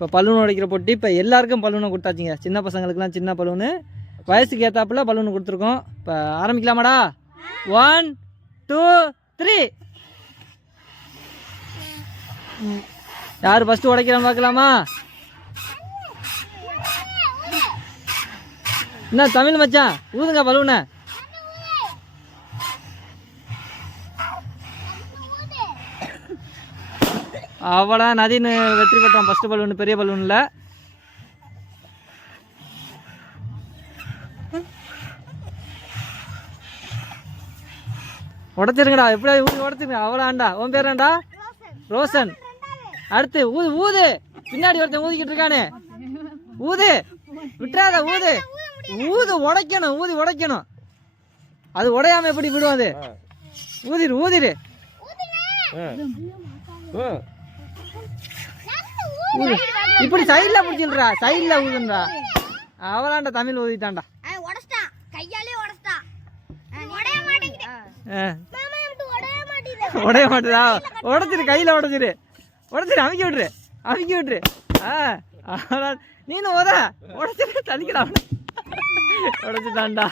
இப்போ பலூன் உடைக்கிற போட்டி. இப்போ எல்லாருக்கும் பலூனை கொடுத்தாச்சுங்க. சின்ன பசங்களுக்குலாம் சின்ன பலூனு, வயசுக்கு ஏற்றாப்புல பலூன் கொடுத்துருக்கோம். இப்போ ஆரம்பிக்கலாமாடா? 1 2 3. யார் ஃபஸ்ட்டு உடைக்கிறான்னு பார்க்கலாமா? என்ன தமிழ் மச்சான், ஊதுங்க பலூனை. அவடா நதின்னு வெற்றி பெற்றான் ஃபஸ்ட்டு பலூன், பெரிய பலூனில். உடச்சிருங்கடா, எப்படியா ஊதி உடச்சிருங்க. அவளாண்டா, உன் பேராண்டா? ரோஷன். அடுத்து ஊது ஊது, பின்னாடி ஒருத்தன் ஊதிக்கிட்டு இருக்கானே, ஊது, விட்டுறாத, ஊது ஊது, உடைக்கணும், ஊதி உடைக்கணும். அது உடையாம எப்படி விடும்? அது ஊதிரு ஊதிரு. இப்படி சைட்ல முடிச்சுடுறா, சைட்ல ஊதுன்றா. அவளாண்ட தமிழ் ஊதிட்டான்டா. உடைய மாட்டேதா? உடச்சிரு, கையில உடச்சிரு, உடச்சிரு, அமைக்க விட்டுரு, அமைக்க விட்டுரு. நீனும் உத உடச்சிரு, தள்ளிக்கலாம். உடச்சுட்டான்டா.